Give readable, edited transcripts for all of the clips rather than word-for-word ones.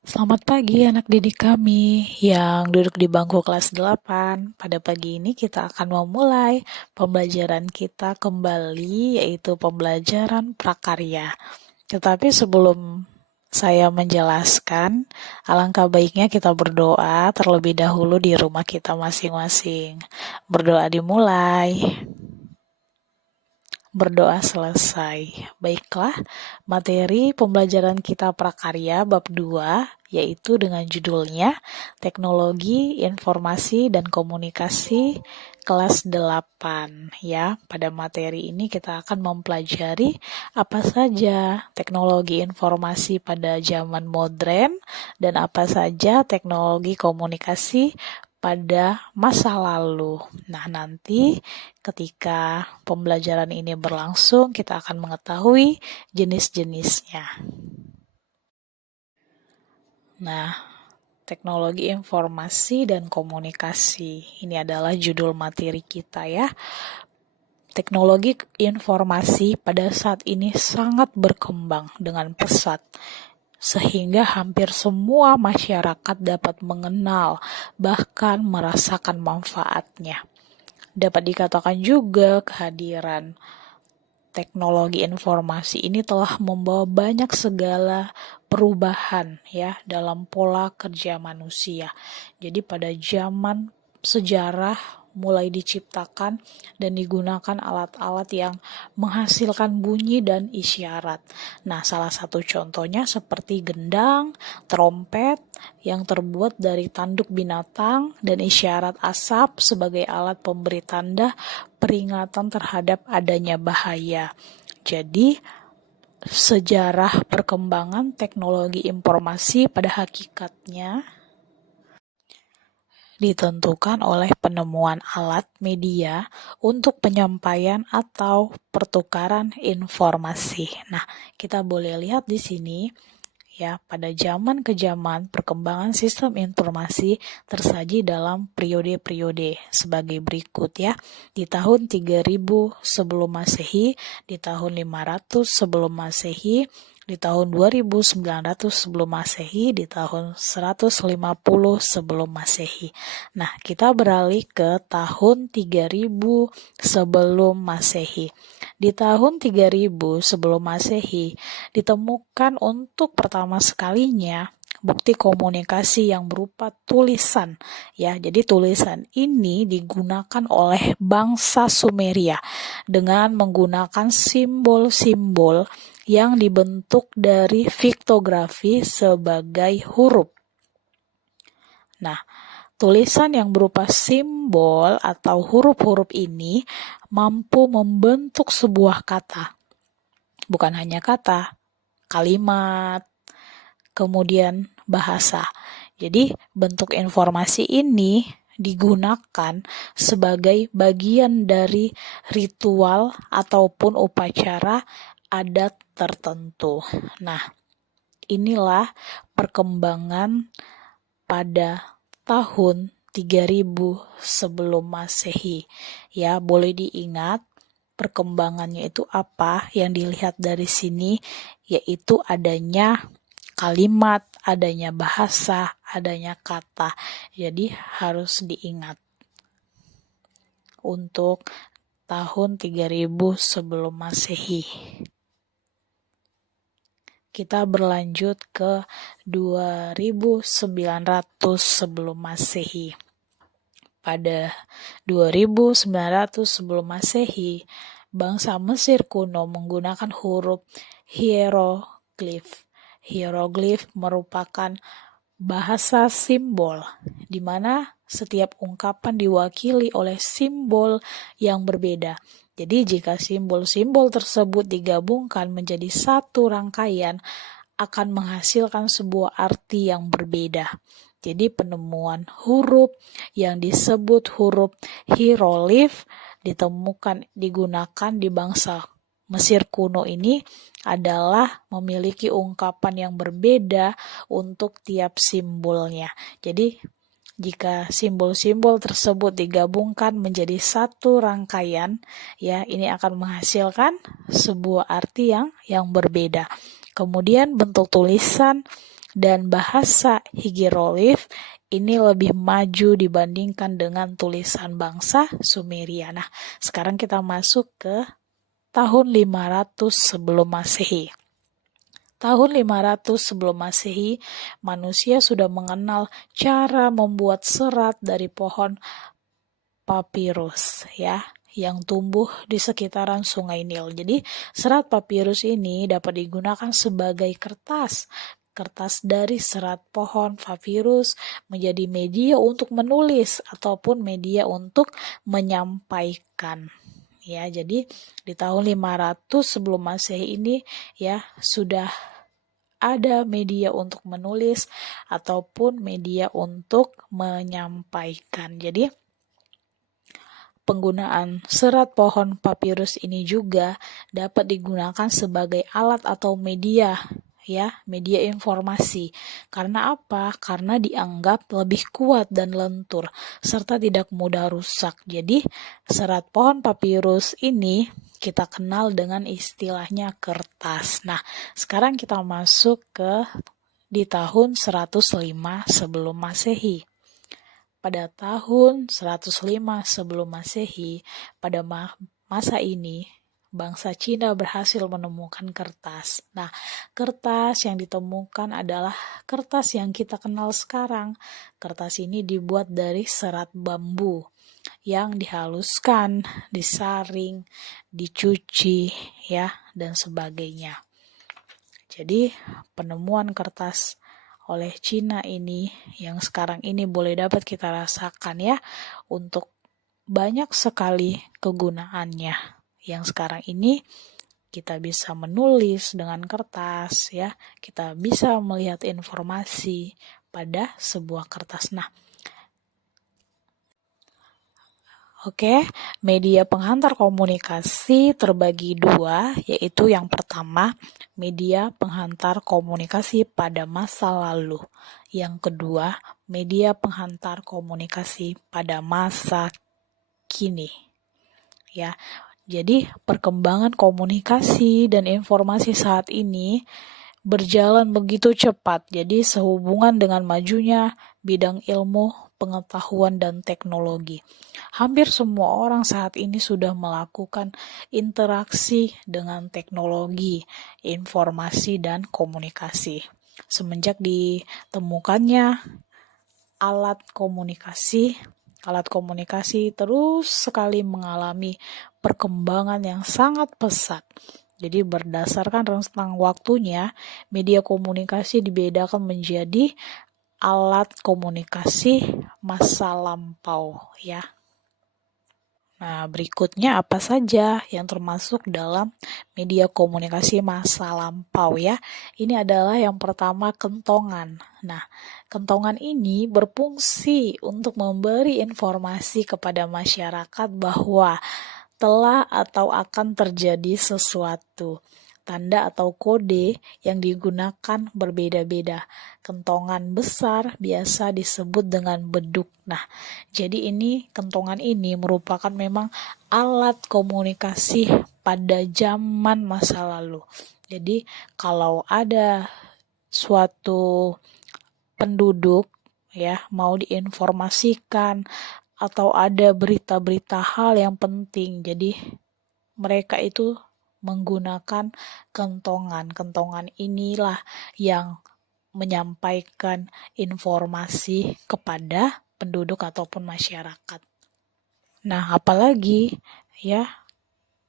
Selamat pagi anak didik kami yang duduk di bangku kelas 8. Pada pagi ini kita akan memulai pembelajaran kita kembali, yaitu pembelajaran prakarya. Tetapi sebelum saya menjelaskan, alangkah baiknya kita berdoa terlebih dahulu di rumah kita masing-masing. Berdoa dimulai. Berdoa selesai. Baiklah, materi pembelajaran kita prakarya bab 2 yaitu dengan judulnya Teknologi Informasi dan Komunikasi kelas 8 ya. Pada materi ini kita akan mempelajari apa saja teknologi informasi pada zaman modern dan apa saja teknologi komunikasi pada masa lalu. Nah, nanti ketika pembelajaran ini berlangsung, kita akan mengetahui jenis-jenisnya. Nah, teknologi informasi dan komunikasi. Ini adalah judul materi kita ya. Teknologi informasi pada saat ini sangat berkembang dengan pesat, sehingga hampir semua masyarakat dapat mengenal, bahkan merasakan manfaatnya. Dapat dikatakan juga kehadiran teknologi informasi ini telah membawa banyak segala perubahan ya dalam pola kerja manusia. Jadi pada zaman sejarah mulai diciptakan dan digunakan alat-alat yang menghasilkan bunyi dan isyarat. Nah, salah satu contohnya seperti gendang, trompet yang terbuat dari tanduk binatang dan isyarat asap sebagai alat pemberi tanda peringatan terhadap adanya bahaya. Jadi, sejarah perkembangan teknologi informasi pada hakikatnya ditentukan oleh penemuan alat media untuk penyampaian atau pertukaran informasi. Nah, kita boleh lihat di sini ya, pada zaman ke zaman perkembangan sistem informasi tersaji dalam periode-periode sebagai berikut ya. Di tahun 3000 sebelum Masehi, di tahun 500 sebelum Masehi, di tahun 2900 sebelum Masehi, di tahun 150 sebelum Masehi. Nah, kita beralih ke tahun 3000 sebelum Masehi. Di tahun 3000 sebelum Masehi ditemukan untuk pertama sekalinya bukti komunikasi yang berupa tulisan ya. Jadi tulisan ini digunakan oleh bangsa Sumeria dengan menggunakan simbol-simbol yang dibentuk dari piktografi sebagai huruf. Nah, tulisan yang berupa simbol atau huruf-huruf ini mampu membentuk sebuah kata. Bukan hanya kata, kalimat, kemudian bahasa. Jadi bentuk informasi ini digunakan sebagai bagian dari ritual ataupun upacara adat tertentu. Nah, inilah perkembangan pada tahun 3000 sebelum Masehi. Ya, boleh diingat perkembangannya itu apa yang dilihat dari sini, yaitu adanya kalimat, adanya bahasa, adanya kata. Jadi harus diingat untuk tahun 3000 sebelum Masehi. Kita berlanjut ke 2900 sebelum Masehi. Pada 2900 sebelum Masehi, bangsa Mesir kuno menggunakan huruf hieroglif. Hieroglif merupakan bahasa simbol, di mana setiap ungkapan diwakili oleh simbol yang berbeda. Jadi jika simbol-simbol tersebut digabungkan menjadi satu rangkaian, akan menghasilkan sebuah arti yang berbeda. Jadi penemuan huruf yang disebut huruf hieroglif digunakan di bangsa Mesir kuno ini adalah memiliki ungkapan yang berbeda untuk tiap simbolnya. Jadi jika simbol-simbol tersebut digabungkan menjadi satu rangkaian, ya ini akan menghasilkan sebuah arti yang berbeda. Kemudian bentuk tulisan dan bahasa hieroglif ini lebih maju dibandingkan dengan tulisan bangsa Sumeria. Nah, sekarang kita masuk ke tahun 500 sebelum Masehi. Tahun 500 sebelum Masehi, manusia sudah mengenal cara membuat serat dari pohon papirus ya, yang tumbuh di sekitaran Sungai Nil. Jadi, serat papirus ini dapat digunakan sebagai kertas. Kertas dari serat pohon papirus menjadi media untuk menulis ataupun media untuk menyampaikan. Ya, jadi di tahun 500 sebelum Masehi ini ya sudah ada media untuk menulis ataupun media untuk menyampaikan. Jadi penggunaan serat pohon papirus ini juga dapat digunakan sebagai alat atau media media informasi. Karena apa? Karena dianggap lebih kuat dan lentur serta tidak mudah rusak. Jadi, serat pohon papirus ini kita kenal dengan istilahnya kertas. Nah, sekarang kita masuk ke di tahun 105 sebelum Masehi. Pada tahun 105 sebelum Masehi, pada masa ini bangsa Cina berhasil menemukan kertas. Nah, kertas yang ditemukan adalah kertas yang kita kenal sekarang. Kertas ini dibuat dari serat bambu yang dihaluskan, disaring, dicuci, ya, dan sebagainya. Jadi, penemuan kertas oleh Cina ini yang sekarang ini boleh dapat kita rasakan ya, untuk banyak sekali kegunaannya. Yang sekarang ini kita bisa menulis dengan kertas ya, kita bisa melihat informasi pada sebuah kertas. Nah, oke, media penghantar komunikasi terbagi dua, yaitu yang pertama, media penghantar komunikasi pada masa lalu. Yang kedua, media penghantar komunikasi pada masa kini. Ya, jadi perkembangan komunikasi dan informasi saat ini berjalan begitu cepat. Jadi sehubungan dengan majunya bidang ilmu, pengetahuan, dan teknologi. Hampir semua orang saat ini sudah melakukan interaksi dengan teknologi, informasi, dan komunikasi. Semenjak ditemukannya alat komunikasi terus sekali mengalami perkembangan yang sangat pesat. Jadi berdasarkan rentang waktunya, media komunikasi dibedakan menjadi alat komunikasi masa lampau ya. Nah, berikutnya apa saja yang termasuk dalam media komunikasi masa lampau ya? Ini adalah yang pertama, kentongan. Nah, kentongan ini berfungsi untuk memberi informasi kepada masyarakat bahwa telah atau akan terjadi sesuatu. Tanda atau kode yang digunakan berbeda-beda. Kentongan besar biasa disebut dengan beduk. Nah, jadi kentongan ini merupakan memang alat komunikasi pada zaman masa lalu. Jadi, kalau ada suatu penduduk ya mau diinformasikan atau ada berita-berita hal yang penting, jadi mereka itu menggunakan kentongan. Kentongan inilah yang menyampaikan informasi kepada penduduk ataupun masyarakat. Nah, apalagi ya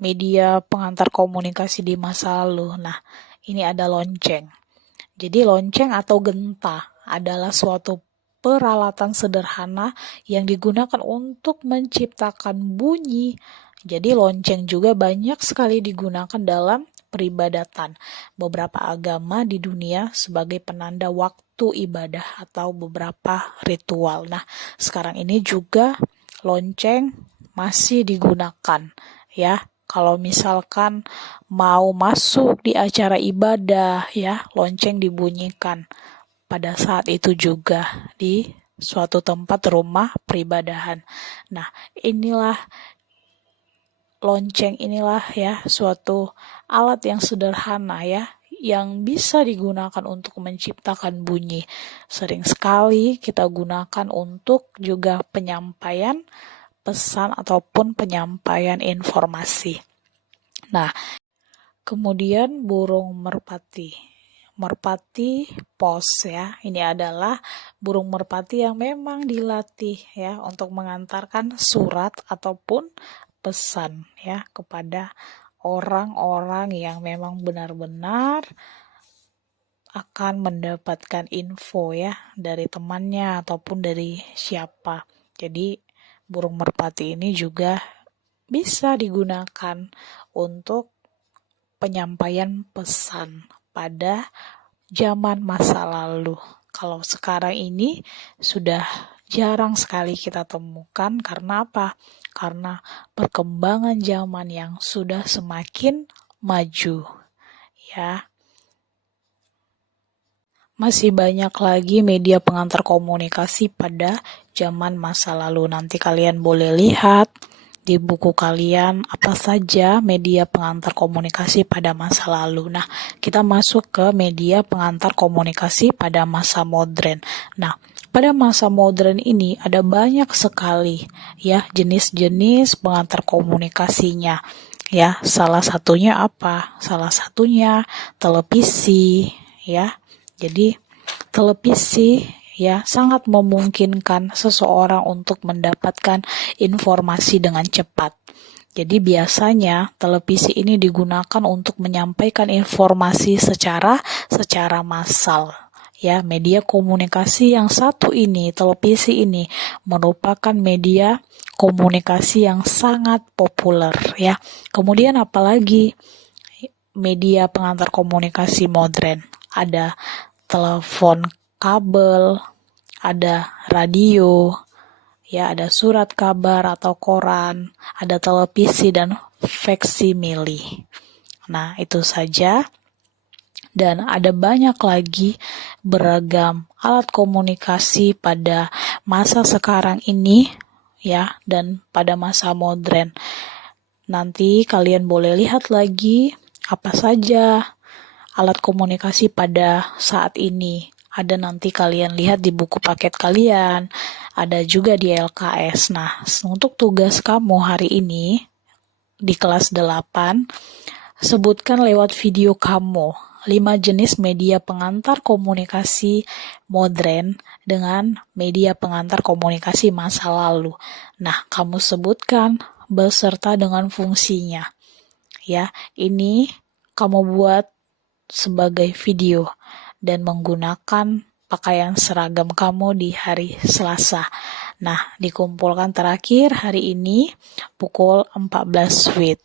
media pengantar komunikasi di masa lalu. Nah, ini ada lonceng. Jadi lonceng atau genta adalah suatu peralatan sederhana yang digunakan untuk menciptakan bunyi. Jadi lonceng juga banyak sekali digunakan dalam peribadatan beberapa agama di dunia sebagai penanda waktu ibadah atau beberapa ritual. Nah, sekarang ini juga lonceng masih digunakan ya. Kalau misalkan mau masuk di acara ibadah ya, lonceng dibunyikan pada saat itu juga di suatu tempat rumah peribadahan. Nah, lonceng inilah ya suatu alat yang sederhana ya, yang bisa digunakan untuk menciptakan bunyi. Sering sekali kita gunakan untuk juga penyampaian pesan ataupun penyampaian informasi. Nah, kemudian burung merpati. Merpati pos ya. Ini adalah burung merpati yang memang dilatih ya untuk mengantarkan surat ataupun pesan ya kepada orang-orang yang memang benar-benar akan mendapatkan info ya dari temannya ataupun dari siapa. Jadi burung merpati ini juga bisa digunakan untuk penyampaian pesan pada zaman masa lalu. Kalau sekarang ini sudah jarang sekali kita temukan karena apa? Karena perkembangan zaman yang sudah semakin maju. Ya. Masih banyak lagi media pengantar komunikasi pada zaman masa lalu. Nanti kalian boleh lihat di buku kalian apa saja media pengantar komunikasi pada masa lalu. Nah, kita masuk ke media pengantar komunikasi pada masa modern. Nah, pada masa modern ini ada banyak sekali ya jenis-jenis pengantar komunikasinya. Ya, salah satunya apa? Salah satunya televisi ya. Jadi televisi ya sangat memungkinkan seseorang untuk mendapatkan informasi dengan cepat. Jadi biasanya televisi ini digunakan untuk menyampaikan informasi secara massal. Ya, media komunikasi yang satu ini, televisi ini merupakan media komunikasi yang sangat populer ya. Kemudian apalagi media pengantar komunikasi modern? Ada telepon kabel, ada radio, ya ada surat kabar atau koran, ada televisi dan faksimili. Nah, itu saja. Dan ada banyak lagi beragam alat komunikasi pada masa sekarang ini ya dan pada masa modern. Nanti kalian boleh lihat lagi apa saja alat komunikasi pada saat ini. Ada nanti kalian lihat di buku paket kalian, ada juga di LKS. Nah, untuk tugas kamu hari ini di kelas 8, sebutkan lewat video kamu 5 jenis media pengantar komunikasi modern dengan media pengantar komunikasi masa lalu. Nah, kamu sebutkan beserta dengan fungsinya. Ya, ini kamu buat sebagai video dan menggunakan pakaian seragam kamu di hari Selasa. Nah, dikumpulkan terakhir hari ini pukul 14 WIB.